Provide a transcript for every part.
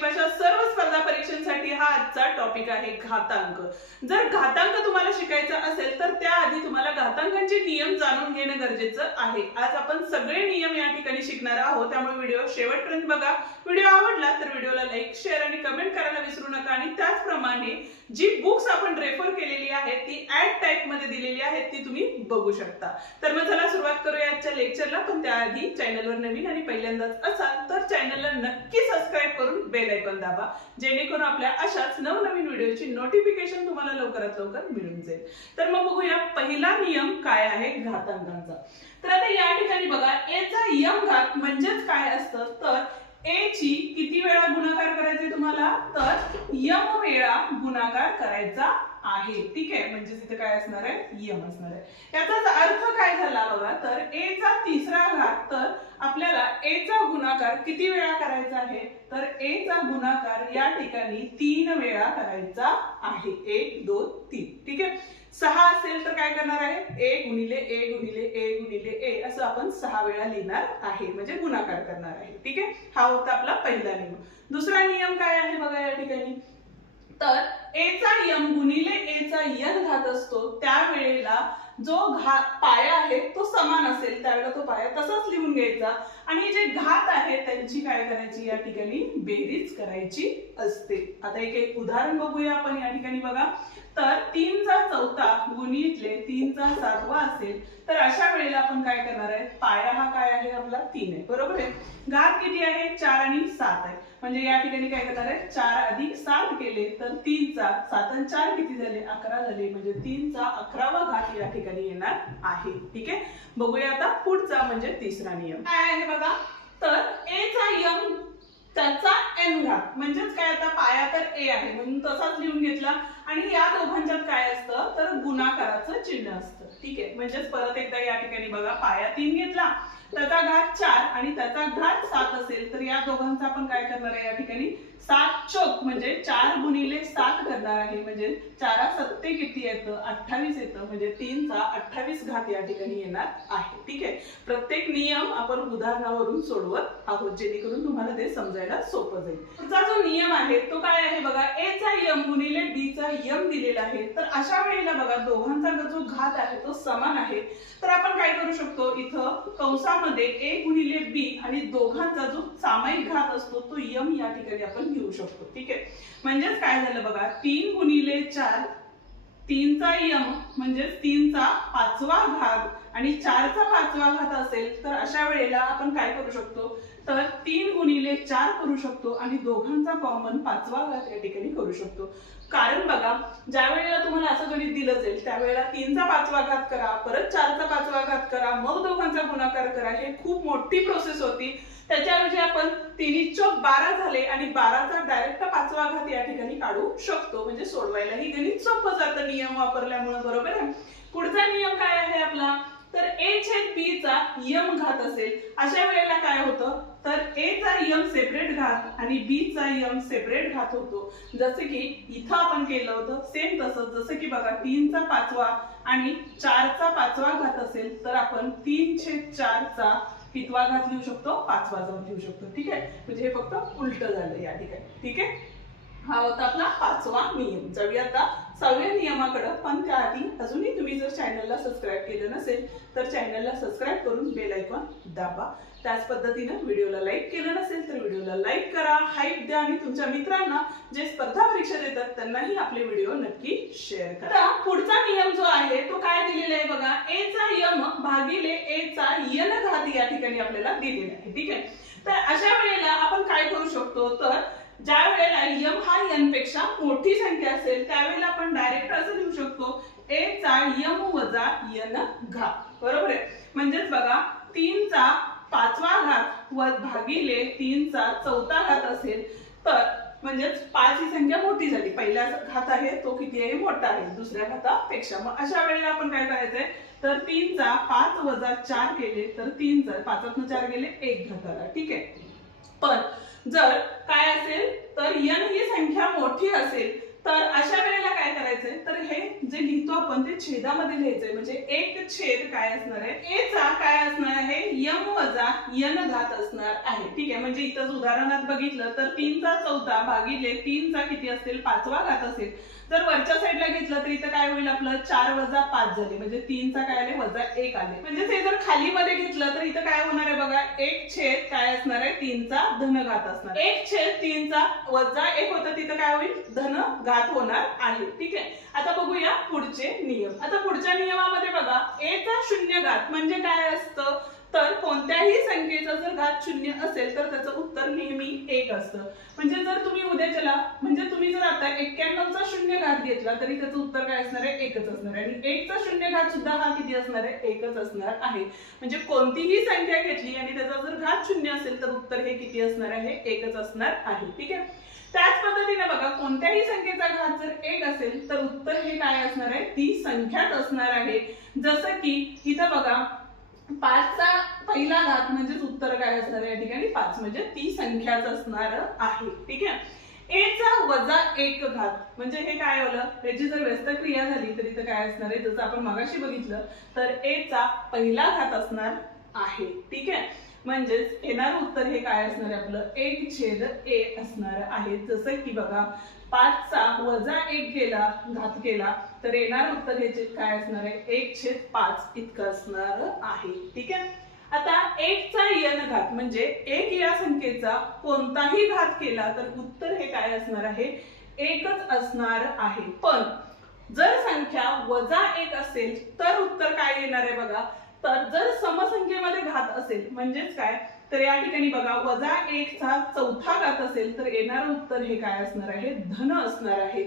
प्रादेशिक भाषा सर्व स्पर्धा परीक्षांसाठी हा आजचा टॉपिक आहे घातांक। जर घातांक तुम्हाला शिकायचा असेल तर त्याआधी तुम्हाला घातांकांचे नियम जाणून घेणं गरजेचं आहे। आज आपण सगळे नियम या ठिकाणी शिकणार आहोत, त्यामुळे व्हिडिओ शेवटपर्यंत बघा। व्हिडिओ आवडला तर व्हिडिओला लाईक, शेअर आणि कमेंट करायला विसरू नका आणि त्याचप्रमाणे जी बुक्स आपण रेफर केलेली आहेत ती ऍड टाइप मध्ये दिलेली आहेत ती तुम्ही बघू शकता। तर मग चला सुरुवात करूया आजच्या लेक्चरला। पण त्याआधी चॅनलवर नवीन आणि पहिल्यांदाच असाल तर चॅनलला नक्की सबस्क्राइब करून बेल आयकॉन दाबा, जेणेकरून आपल्या अशाच नवनवीन व्हिडिओची नोटिफिकेशन तुम्हाला लवकरात लवकर मिळून जाईल। तर मग बघूया पहिला नियम काय आहे घातांकांचा। तर आता या ठिकाणी बघा a चा m घात म्हणजेच काय असतं तर a ची किती वेळा गुणाकार करायचे तुम्हाला तर m वेळा गुणाकार करायचा आहे। ठीक आहे, म्हणजे इथे काय असणार आहे m असणार आहे। याचा अर्थ काय झाला बघा तर a चा तिसरा घात तर आपल्याला a चा गुणाकार किती वेळा करायचा आहे तर a चा गुणाकार या ठिकाणी 3 वेळा करायचा आहे। 1 2 3। ठीक आहे, 6 असेल तर काय करणार आहे a गुणिले a गुणिले a गुणिले a असं आपण 6 वेळा लिहिणार आहे, म्हणजे गुणाकार करणार आहे। ठीक आहे, हा होता आपला पहिला नियम। दुसरा नियम काय आहे बघा या ठिकाणी तर a चा m गुणिले a चा n घात असतो त्यावेळेला जो पाया आहे तो समान असेल त्यावेळेला तो पाया तसाच लिहून घ्यायचा आणि जे घात आहे त्यांची काय करायची या ठिकाणी बेरीज करायची असते। आता एक उदाहरण बघूया आपण या ठिकाणी बघा तर 3 चा चौथा गुणिले 3 चा सातवा असेल तर अशा वेळेला आपण काय करणार आहे पाया हा काय आहे आपला 3 आहे, बरोबर आहे। घात किती आहे 4 आणि 7 आहे, म्हणजे या ठिकाणी काय करणार आहे 4 अधिक 7 केले तर 3 चा 7 आणि 4 किती झाले 11 झाले, म्हणजे 3 चा 11वा घात या ठिकाणी येणार आहे। ठीक आहे, बघूया आता पुढचा म्हणजे तिसरा नियम काय आहे बघा तर a चा m त्याचा n घात म्हणजेच काय आता पाया तर a आहे म्हणून तसाच लिहून घेतला आणि या दोघांच्यात काय असतं तर गुणाकाराचं चिन्ह असतं। ठीक आहे, म्हणजेच परत एकदा या ठिकाणी बघा पाया 3 घेतला त्याचा घात 4 आणि त्याचा घात 7 असेल तर या दोघांचा आपण काय करणार आहे या ठिकाणी 7 चौक म्हणजे 4 गुणिले 7 करणार आहे, म्हणजे 4 सत्ते किती येतं 28 येतं, म्हणजे 3 चा 28 घात या ठिकाणी येणार आहे। ठीक आहे, प्रत्येक नियम आपण उदाहरणावरून सोडवत आहोत जेणेकरून तुम्हाला ते समजायला सोपं जाईल। पुढचा जो नियम आहे तो काय आहे बघा a चा m गुणिले b चा m दिलेला आहे तर अशा वेळेला बघा दोघांचा जो घात आहे तो समान आहे तर आपण काय करू शकतो इथं कंसामध्ये a गुणिले b आणि दोघांचा जो सामायिक घात असतो तो m या ठिकाणी आपण घेऊ शकतो। ठीक आहे, म्हणजेच काय झालं बघा 3 गुणिले 4 3 चा m म्हणजे 3 चा 5वा घात आणि 4 चा 5वा घात असेल तर अशा वेळेला आपण काय करू शकतो तर 3 गुणिले 4 करू शकतो आणि दोघांचा कॉमन 5वा घात या ठिकाणी करू शकतो। कारण बघा ज्या वेळेला तुम्हाला असं गणित दिलं जाईल त्यावेळेला 3 चा 5वा घात करा, परत 4 चा 5वा घात करा, मग दोघांचा गुणाकार करा, हे खूप मोठी प्रोसेस होती। त्याच्याऐवजी आपण 3 चौक 12 झाले आणि 12 चा डायरेक्ट 5वा घात या ठिकाणी काढू शकतो, म्हणजे सोडवायला ही गणित सोपं जातं नियम वापरल्यामुळे, बरोबर आहे। पुढचा नियम काय आहे आपला तर a छेद b चा m घात असेल अशा वेळेला काय होतं तर a चा m सेपरेट घात आणि b चा m सेपरेट घात होतो, जसे की इथं आपण केलं होतं सेम तसंच। जसं की बघा 3 चा 5वा आणि 4 चा 5वा घात असेल तर आपण 3/4 चा कितवा घात लिहू शकतो 5वा घात लिहू शकतो। ठीक आहे, म्हणजे हे फक्त उलट झालं या ठिकाणी। ठीक आहे, हा होता आपला 5वा नियम। जाऊया आता 6व्या नियमाकडे, पण त्याआधी अजूनही तुम्ही जर चॅनलला सबस्क्राइब केलं नसेल तर चॅनलला सबस्क्राइब करून बेल आयकॉन दाबा। त्याच पद्धतीने व्हिडिओला लाईक केलं नसेल तर व्हिडिओला लाईक करा, हाईप द्या आणि तुमच्या मित्रांना जे स्पर्धा परीक्षा देतात त्यांनाही आपले व्हिडिओ नक्की शेअर करा। पुढचा नियम जो आहे तो काय दिलेला आहे बघा a चा m भागिले a चा n घात या ठिकाणी आपल्याला दिलेला आहे। ठीक आहे, तर अशा वेळेला आपण काय करू शकतो तर ज्या वेळेला m हा n पेक्षा मोठी संख्या असेल त्यावेळेला आपण डायरेक्ट असं लिहू शकतो a चा m वजा n घात, बरोबर आहे। म्हणजेच बघा 3 चा 5वा घात व भागिले 3 चा 4था घात असेल तर म्हणजेच 5 ही संख्या मोठी झाली, पहिला घात आहे तो किती आहे मोठा आहे दुसऱ्या घातापेक्षा। मग अशा वेळेला आपण काय करायचंय तर 3 चा 5 वजा 4 केले तर 3 चा 5तून 4 गेले 1 घात आला। ठीक आहे, पण जर काय असेल तर n ही संख्या मोठी असेल तर अशा वेळेला काय करायचंय, तर हे जे लिहितो आपण ते छेदामध्ये लिहायचंय. म्हणजे एक छेद काय असणार आहे, ए चा काय असणार आहे, यम वजा यन घात असणार आहे. ठीक आहे, म्हणजे इथं उदाहरणात बघितलं तर 3/4 भागिले 3चा किती असेल, 5वा घात असेल. जर वरच्या साईडला घेतलं तर इथं काय होईल आपलं, 4 वजा 5 झाले, म्हणजे 3चा काय आले, वजा 1 आले. म्हणजे ते जर खाली मध्ये घेतलं तर इथं काय होणार आहे बघा, 1 छेद काय असणार आहे, 3चा धन घात असणार. 1 छेद 3चा वजा 1 होतं, तिथं काय होईल, धन घात होणार आहे. ठीक आहे, आता बघूया पुढचे नियम. आता पुढच्या नियमामध्ये बघा, ए चा शून्य घात म्हणजे काय असतं, तर कोणत्याही संख्येचा जर घात शून्य असेल तर त्याचं उत्तर नेहमी 1 असतं. म्हणजे जर तुम्ही उद्याच्याला, म्हणजे तुम्ही जर आता 91चा शून्य घात घेतला तरी त्याचं उत्तर काय असणार आहे, 1च असणार आहे. आणि 1चा शून्य घात सुद्धा हा किती असणार आहे, 1च असणार आहे. म्हणजे कोणतीही संख्या घेतली आणि त्याचा जर घात शून्य असेल तर उत्तर हे किती असणार आहे, 1च असणार आहे. ठीक आहे, त्याच पद्धतीने बघा, कोणत्याही संख्येचा घात जर 1 असेल तर उत्तर हे काय असणार आहे, ती संख्याच असणार आहे. जसं की इथं बघा, 5चा पहिला घात म्हणजे उत्तर काय असणार आहे, या ठिकाणी 5 म्हणजे ती संख्याच असणार आहे. ठीक आहे, ए चा वजा 1 घात म्हणजे हे काय होलं, याची जर व्यस्त क्रिया झाली तर इथं काय असणार आहे, जसं आपण मगाशी बघितलं तर ए चा पहिला घात असणार आहे. ठीक आहे, म्हणजेच येणारं उत्तर हे काय असणार आहे, आपलं 1 छेद ए असणार आहे. जसं की बघा, 5चा वजा 1 केला, घात केला तर येणार उत्तर हे काय असणार आहे, 1/5 इतकं असणार आहे. ठीक आहे, आता 1 चा यन घात म्हणजे 1 या संख्येचा कोणताही घात केला तर उत्तर हे काय असणार आहे, 1च असणार आहे. पण जर संख्या वजा 1 असेल तर उत्तर काय येणार आहे बघा, तर जर समसंख्येमध्ये घात असेल म्हणजेच काय, तर या ठिकाणी बघा, वजा 1 चा चौथा घात असेल तर येणारं उत्तर हे काय असणार आहे, धन असणार आहे.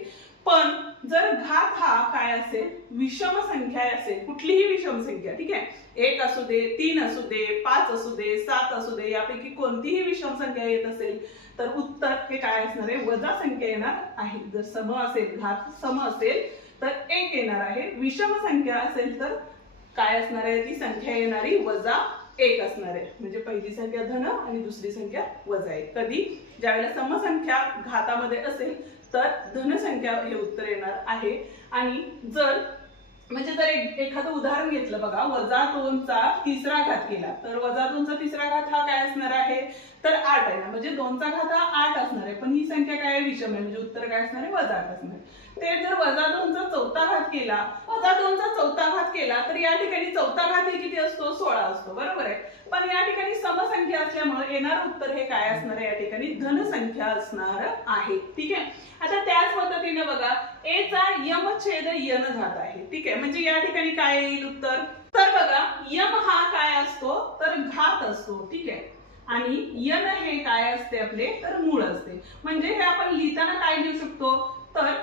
पण जर घात हा काय असेल, विषम संख्या असेल, कुठलीही विषम संख्या, ठीक आहे, 1 असू दे, 3 असू दे, 5 असू दे, 7 असू दे, यापैकी कोणतीही विषम संख्या येत असेल तर उत्तर हे काय असणार आहे, वजा संख्या येणार आहे. जर सम असेल, घात सम असेल तर 1 येणार आहे, विषम संख्या असेल तर काय असणार आहे, ती संख्या येणारी वजा 1 असणार आहे. म्हणजे पहिली संख्या धन आणि दुसरी संख्या वजा 1. कधी ज्यावेळेला समसंख्या घातामध्ये असेल तर धन संख्या हे उत्तर येणार आहे. आणि जर म्हणजे जर एखादं उदाहरण घेतलं बघा, वजा 2 चा तिसरा घात केला तर वजा 2 चा तिसरा घात हा काय असणार आहे, तर 8 आहे ना, म्हणजे 2 चा घात हा 8 असणार आहे. पण ही संख्या काय विषम आहे, म्हणजे उत्तर काय असणार आहे, वजा 8 असणार आहे. ते जर वजा 2 चा चौथा घात केला, वजा 2 चा चौथा घात केला तर या ठिकाणी चौथा घात हे किती असतो, 16 असतो, बरोबर आहे. पण या ठिकाणी समसंख्या असल्यामुळे येणार उत्तर हे काय असणार आहे, या ठिकाणी धन संख्या असणार आहे. ठीक आहे, आता त्याच पद्धतीने बघा, ए चा यम छेद यन घात आहे. ठीक आहे, म्हणजे या ठिकाणी काय येईल उत्तर, तर बघा, यम हा काय असतो, तर घात असतो. ठीक आहे, आणि यन हे काय असते आपले, तर मूळ असते. म्हणजे हे आपण लिहिताना काय लिहू शकतो, तर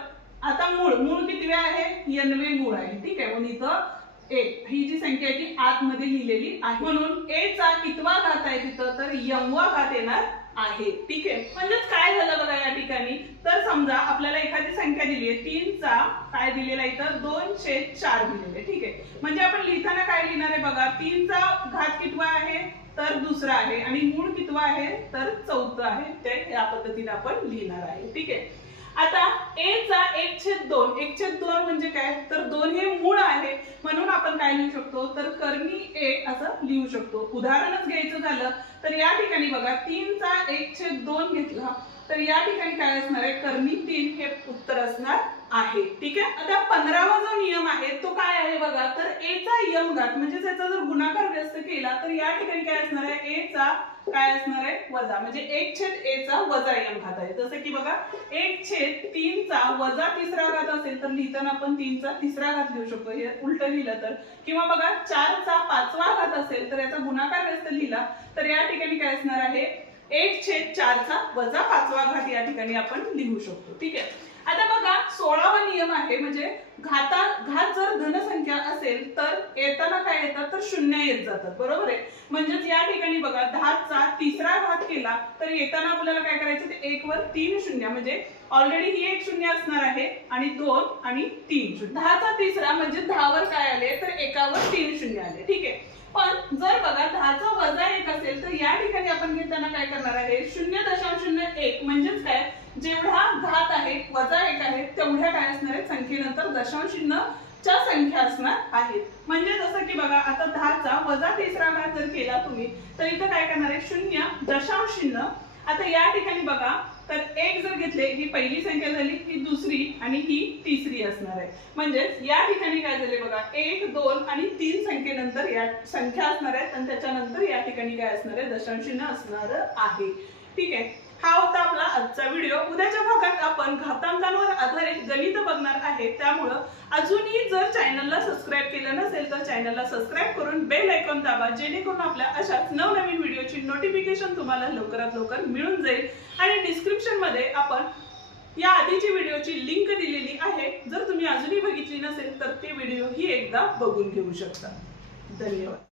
आता मूळ किती वेळा आहे, यनवे मूळ आहे. ठीक आहे, म्हणून इथं 1 ही जी संख्या आहे ती आतमध्ये लिहिलेली आहे. म्हणून ए चा कितवा घात आहे तिथं, तर यमवा घात येणार आहे. ठीक आहे, म्हणजेच काय झालं बघा या ठिकाणी, तर समजा आपल्याला एखादी संख्या दिली आहे, 3 चा काय दिलेला आहे, तर 2/4 दिलेले. ठीक आहे, म्हणजे आपण लिहिताना काय लिहिणार आहे बघा, 3 चा घात कितवा आहे, तर दुसरा आहे, आणि मूळ कितवा आहे, तर चौथा आहे. ते या पद्धतीने आपण लिहिणार आहे. ठीक आहे, आता ए चा 1/2 1/2 म्हणजे काय, तर 2 हे मूळ आहे, म्हणून आपण काय लिहू शकतो, तर कर्णी ए असं लिहू शकतो. उदाहरणच घ्यायचं झालं तर या ठिकाणी बघा, 3 चा 1/2 घेतला तर या ठिकाणी काय असणार आहे, कर्णी 3 हे उत्तर असणार आहे. ठीक आहे, आता 15वा जो नियम आहे तो काय आहे बघा, तर ए चा यम घात म्हणजे त्याचा जर गुणाकार व्यस्त केला तर या ठिकाणी काय असणार आहे, ए चा काय असणार आहे, वजा, म्हणजे 1/a चा वजा यम घात आहे. जसं की बघा, 1/3 चा वजा तिसरा घात असेल तर लिहिताना आपण 3 चा तिसरा घात लिहू शकतो, हे उलट लिहिलं तर. किंवा बघा, 4 चा 5वा घात असेल तर याचा गुणाकार व्यस्त लिहिला तर या ठिकाणी काय असणार आहे, 1/4 चा वजा 5वा घात या ठिकाणी आपण लिहू शकतो. ठीक आहे, आता बघा 16वा नियम आहे, म्हणजे घात जर धनसंख्या असेल तर येताना काय येतात, तर शून्य येत जातात, बरोबर आहे. म्हणजेच या ठिकाणी बघा, 10 चा तिसरा घात केला तर येताना आपल्याला काय करायचं, ते 1 वर 3 शून्य, म्हणजे ऑलरेडी ही 1 शून्य असणार आहे आणि 2 आणि 3 शून्य. 10 चा तिसरा म्हणजे 10 वर काय आले, तर 1 वर 3 शून्य आले. ठीक आहे, पण जर बघा 10 चा वजा 1 असेल तर या ठिकाणी आपण घेताना काय करणार आहे, 0.01 म्हणजेच काय, जेवढा घात आहे वजा 1 आहे तेवढ्या काय असणार आहेत संख्येनंतर दशांश चिन्हच्या संख्या असणार आहेत. म्हणजे जसं की बघा आता 10चा वजा तिसरा घात जर केला तुम्ही तर इथं काय करणार आहे 0 दशांश चिन्ह. आता या ठिकाणी बघा तर 1 जर घेतले ही पहिली संख्या झाली, ही दुसरी आणि ही तिसरी असणार आहे. म्हणजे या ठिकाणी काय झाले बघा 1 2 आणि 3 संख्येनंतर या संख्या असणार आहेत आणि त्याच्यानंतर या ठिकाणी काय असणार आहे दशांश चिन्ह असणार आहे. ठीक आहे, हा होता आपला आजचा व्हिडिओ. उद्याच्या भागात आपण घातांकांवर आधारित गणित बघणार आहे. त्यामुळं अजूनही जर चॅनलला सबस्क्राईब केलं नसेल तर चॅनलला सबस्क्राईब करून बेल आयकॉन दाबा, जेणेकरून आपल्या अशाच नवनवीन व्हिडिओची नोटिफिकेशन तुम्हाला लवकरात लवकर मिळून जाईल. आणि डिस्क्रिप्शन मध्ये आपण या आधीची व्हिडिओची लिंक दिलेली आहे. जर तुम्ही अजूनही बघितली नसेल तर ती व्हिडिओ ही एकदा बघून घेऊ शकता. धन्यवाद.